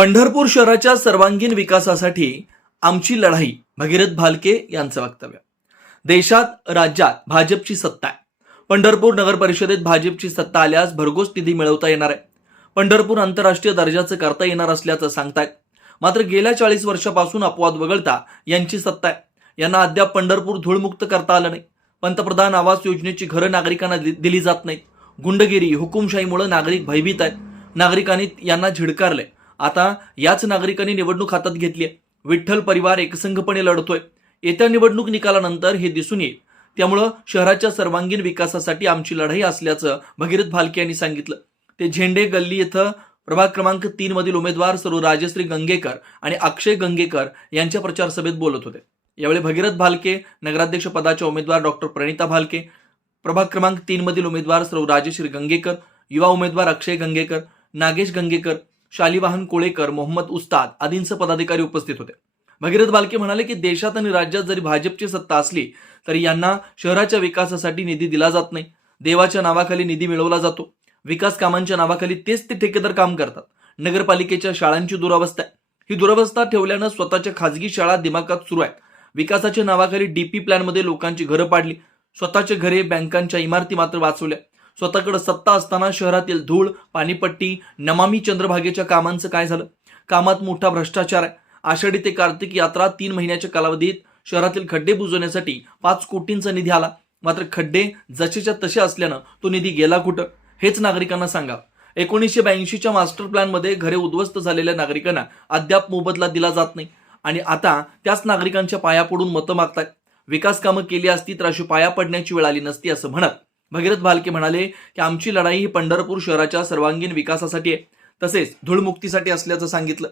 पंढरपूर शहराच्या सर्वांगीण विकासासाठी आमची लढाई, भगीरथ भालके यांचं वक्तव्य. देशात राज्यात भाजपची सत्ता आहे. पंढरपूर नगर परिषदेत भाजपची सत्ता आल्यास भरघोस निधी मिळवता येणार आहे. पंढरपूर आंतरराष्ट्रीय दर्जाचं करता येणार असल्याचं सांगतायत. मात्र गेल्या 40 वर्षापासून अपवाद वगळता यांची सत्ता आहे. यांना अद्याप पंढरपूर धूळमुक्त करता आलं नाही. पंतप्रधान आवास योजनेची घरं नागरिकांना दिली जात नाहीत. गुंडगिरी, हुकुमशाहीमुळे नागरिक भयभीत आहेत. नागरिकांनी यांना झिडकारले. आता याच नागरिकांनी निवडणूक हातात घेतली आहे. विठ्ठल परिवार एकसंघपणे लढतोय. येत्या निवडणूक निकालानंतर हे दिसून येईल. त्यामुळं शहराच्या सर्वांगीण विकासासाठी आमची लढाई असल्याचं भगीरथ भालके यांनी सांगितलं. ते झेंडे गल्ली येथे प्रभाग क्रमांक 3 मधील उमेदवार सर्व राजश्री गंगेकर आणि अक्षय गंगेकर यांच्या प्रचार सभेत बोलत होते. यावेळी भगीरथ भालके, नगराध्यक्ष पदाच्या उमेदवार डॉक्टर प्रणिता भालके, प्रभाग क्रमांक 3 मधील उमेदवार सर्व राजश्री गंगेकर, युवा उमेदवार अक्षय गंगेकर, नागेश गंगेकर, शालिवाहन कोळेकर, मोहम्मद उस्ताद आदींसह पदाधिकारी उपस्थित होते. भगीरथ भालके म्हणाले की देशात आणि राज्यात जरी भाजपची सत्ता असली तरी यांना शहराच्या विकासासाठी निधी दिला जात नाही. देवाच्या नावाखाली निधी मिळवला जातो. विकास कामांच्या नावाखाली तेच ते ठेकेदार काम करतात. नगरपालिकेच्या शाळांची दुरावस्था आहे. ही दुरावस्था ठेवल्यानं स्वतःच्या खाजगी शाळा दिमागात सुरू आहेत. विकासाच्या नावाखाली डीपी प्लॅन मध्ये लोकांची घरं पाडली. स्वतःच्या घरे, बँकांच्या इमारती मात्र वाचवल्या. स्वतःकडे सत्ता असताना शहरातील धूळ, पाणीपट्टी, नमामी चंद्रभागेच्या कामांचं काय झालं? कामात मोठा भ्रष्टाचार आहे. आषाढी ते कार्तिक यात्रा 3 महिन्याच्या कालावधीत शहरातील खड्डे बुजवण्यासाठी 5 कोटींचा निधी आला. मात्र खड्डे जसेच्या तसे असल्यानं तो निधी गेला कुठं हेच नागरिकांना सांगा. 1982च्या मास्टर प्लॅन मध्ये घरे उद्ध्वस्त झालेल्या नागरिकांना अद्याप मोबदला दिला जात नाही आणि आता त्याच नागरिकांच्या पाया पडून मतं मागतात. विकास कामं केली असती तर अशी पाया पडण्याची वेळ आली नसती असं म्हणत भगीरथ भालके म्हणाले की आमची लढाई ही पंढरपूर शहराच्या सर्वांगीण विकासासाठी आहे, तसेच धूळमुक्तीसाठी असल्याचं सांगितलं.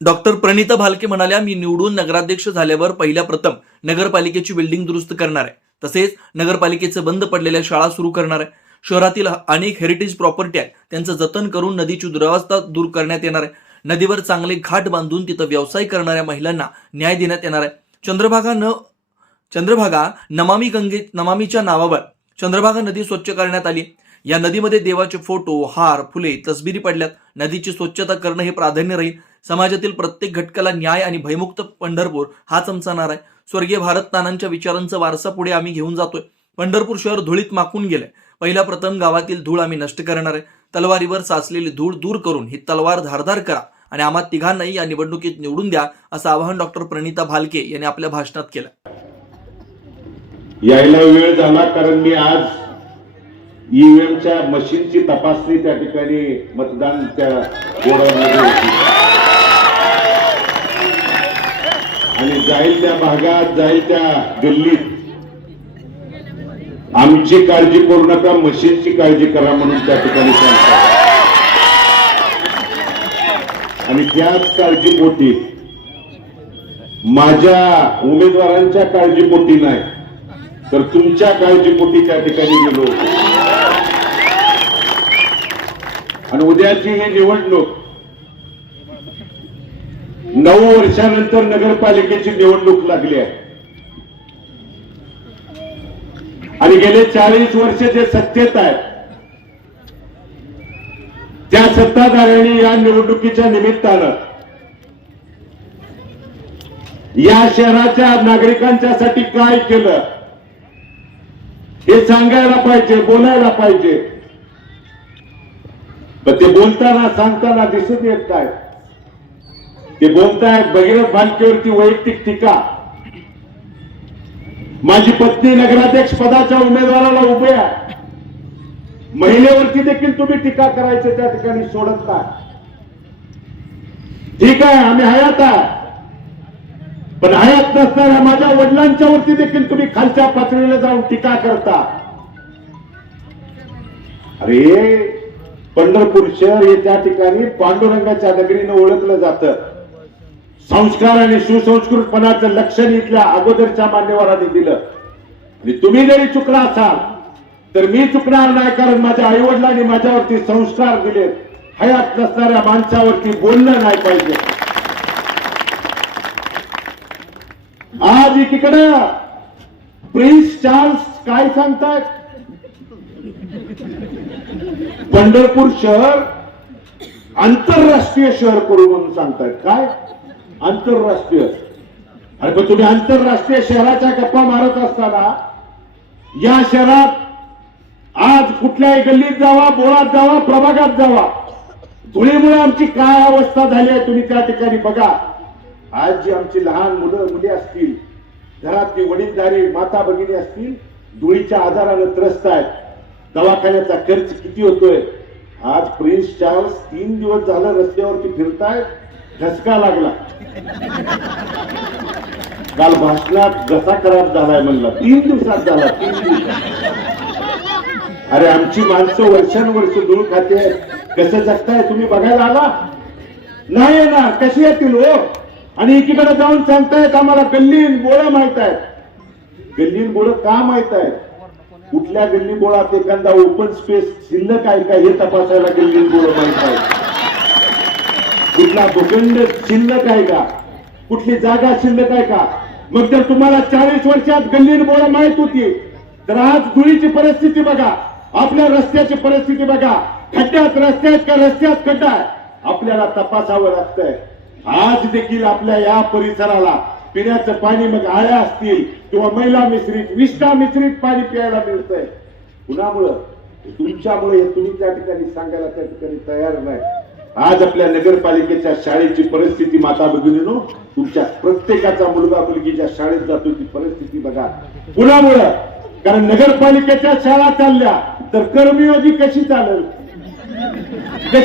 डॉक्टर प्रणिता भालके म्हणाल्या, मी निवडून नगराध्यक्ष झाल्यावर पहिल्या प्रथम नगरपालिकेची बिल्डिंग दुरुस्त करणार आहे. तसेच नगरपालिकेचे बंद पडलेल्या शाळा सुरू करणार आहे. शहरातील अनेक हेरिटेज प्रॉपर्टी आहेत, त्यांचं जतन करून नदीची दुरावस्था दूर करण्यात येणार आहे. नदीवर चांगले घाट बांधून तिथं व्यवसाय करणाऱ्या महिलांना न्याय देण्यात येणार आहे. चंद्रभागा नमामीच्या नावावर चंद्रभागा नदी स्वच्छ करण्यात आली. या नदीमध्ये देवाचे फोटो, हार, फुले, तसबिरी पडल्यात. नदीची स्वच्छता करणं हे प्राधान्य राहील. समाजातील प्रत्येक घटकाला न्याय आणि भयमुक्त पंढरपूर हाच आमचा नारा आहे. स्वर्गीय भारत नानांच्या विचारांचा वारसा पुढे आम्ही घेऊन जातोय. पंढरपूर शहर धुळीत माकून गेलंय. पहिला प्रथम गावातील धूळ आम्ही नष्ट करणार आहे. तलवारीवर साचलेली धूळ दूर करून ही तलवार धारदार करा आणि आम्हा तिघांनाही या निवडणुकीत निवडून द्या असं आवाहन डॉक्टर प्रणिता भालके यांनी आपल्या भाषणात केलं. यायला वेळ झाला कारण मी आज ईव्हीएमच्या मशीनची तपासणी त्या ठिकाणी मतदानच्या बोर्डामध्ये होती आणि जाईल त्या भागात, जाईल त्या गल्लीत आमची काळजी करू नका, मशीनची काळजी करा म्हणून त्या ठिकाणी सांगतात. आणि त्याच काळजीपोटी, माझ्या उमेदवारांच्या काळजीपोटी नाही तर तुमच्या काळजीपोटी त्या ठिकाणी गेलो. आणि उद्याची ही निवडणूक 9 वर्षानंतर नगरपालिकेची निवडणूक लागली आहे आणि गेले 40 वर्ष जे सत्तेत आहेत त्या सत्ताधाऱ्यांनी या निवडणुकीच्या निमित्तानं या शहराच्या नागरिकांच्यासाठी काय केलं हे सांगायला पाहिजे, बोलायला पाहिजे. पण ते बोलताना, सांगताना दिसून येत काय? ते बोलतायत भगीरथ भालकेवरती वैयक्तिक टीका. माझी पत्नी नगराध्यक्ष पदाच्या उमेदवाराला उभे आहे. महिलेवरती देखील तुम्ही टीका करायचे त्या ठिकाणी सोडत नाही. ठीक आहे, आम्ही हयात आहे, पण हयात नसणाऱ्या माझ्या वडिलांच्या वरती देखील तुम्ही खालच्या पातळीला जाऊन टीका करता. अरे, पंढरपूर शहर हे त्या ठिकाणी पांडुरंगाच्या नगरीनं ओळखलं जातं. संस्कार आणि सुसंस्कृतपणाचं लक्षण इथल्या अगोदरच्या मान्यवरांनी दिलं. आणि तुम्ही जरी चुकला असाल तर मी चुकणार नाही, कारण माझ्या आई वडिलांनी माझ्यावरती संस्कार दिले. हयात नसणाऱ्या माणसावरती बोललं नाही पाहिजे. आज एकीकडे प्रिन्स चार्ल्स काय सांगतात, पंढरपूर शहर आंतरराष्ट्रीय शहर करू म्हणून सांगतायत. काय आंतरराष्ट्रीय? अरे पण तुम्ही आंतरराष्ट्रीय शहराच्या गप्पा मारत असताना या शहरात आज कुठल्याही गल्लीत जावा, बोळात जावा, प्रभागात जावा, धुळीमुळे आमची काय अवस्था झाली आहे तुम्ही त्या ठिकाणी बघा. आज जी आमची लहान मुलं मुली असतील, घरातली वडीलधारी माता भगिनी असतील, धुळीच्या आजारानं त्रस्त आहेत. दवाखान्याचा खर्च किती होतोय? आज प्रिन्स चार्ल्स 3 दिवस झालं रस्त्यावरती फिरतायत, घसका लागला. काल भाषणात घसा खराब झालाय म्हणला. 3 दिवसात झाला, 3 दिवसात. अरे आमची माणसं वर्षानुवर्ष धूळ खाते, कसं जगताय तुम्ही बघायला आला नाही येणार? कशी येतील हो? आणि एकीकडे जाऊन सांगतायत आम्हाला गल्लीन बोळं माहित आहेत. गल्लीन बोळं का माहित आहेत? कुठल्या गल्ली बोळात एखादा ओपन स्पेस शिल्लक आहे का हे तपासायला गल्लीन बोळं माहित आहेत. कुठला भूखंड शिल्लक आहे का? कुठली जागा शिल्लक आहे का? मग जर तुम्हाला 40 वर्षात गल्लीन बोळं माहित होती तर आज धुळीची परिस्थिती बघा, आपल्या रस्त्याची परिस्थिती बघा. खड्ड्यात रस्त्यात का रस्त्यात खड्डा आहे आपल्याला तपासावं लागतंय. आज देखील आपल्या या परिसराला पिण्याचं पाणी मग आळ्या असतील किंवा मैला मिश्रित, विष्ठा मिश्रित पाणी प्यायला मिळतंय. कुणामुळं? तुमच्यामुळे. तुम्ही त्या ठिकाणी सांगायला त्या ठिकाणी तयार नाही. आज आपल्या नगरपालिकेच्या शाळेची परिस्थिती माता भगिनीनो, तुमच्या प्रत्येकाचा मुलगा मुलगी ज्या शाळेत जातो ती परिस्थिती बघा. कुणामुळं? कारण नगरपालिकेच्या शाळा चालल्या तर कर्मयोगी कशी चालेल? कशी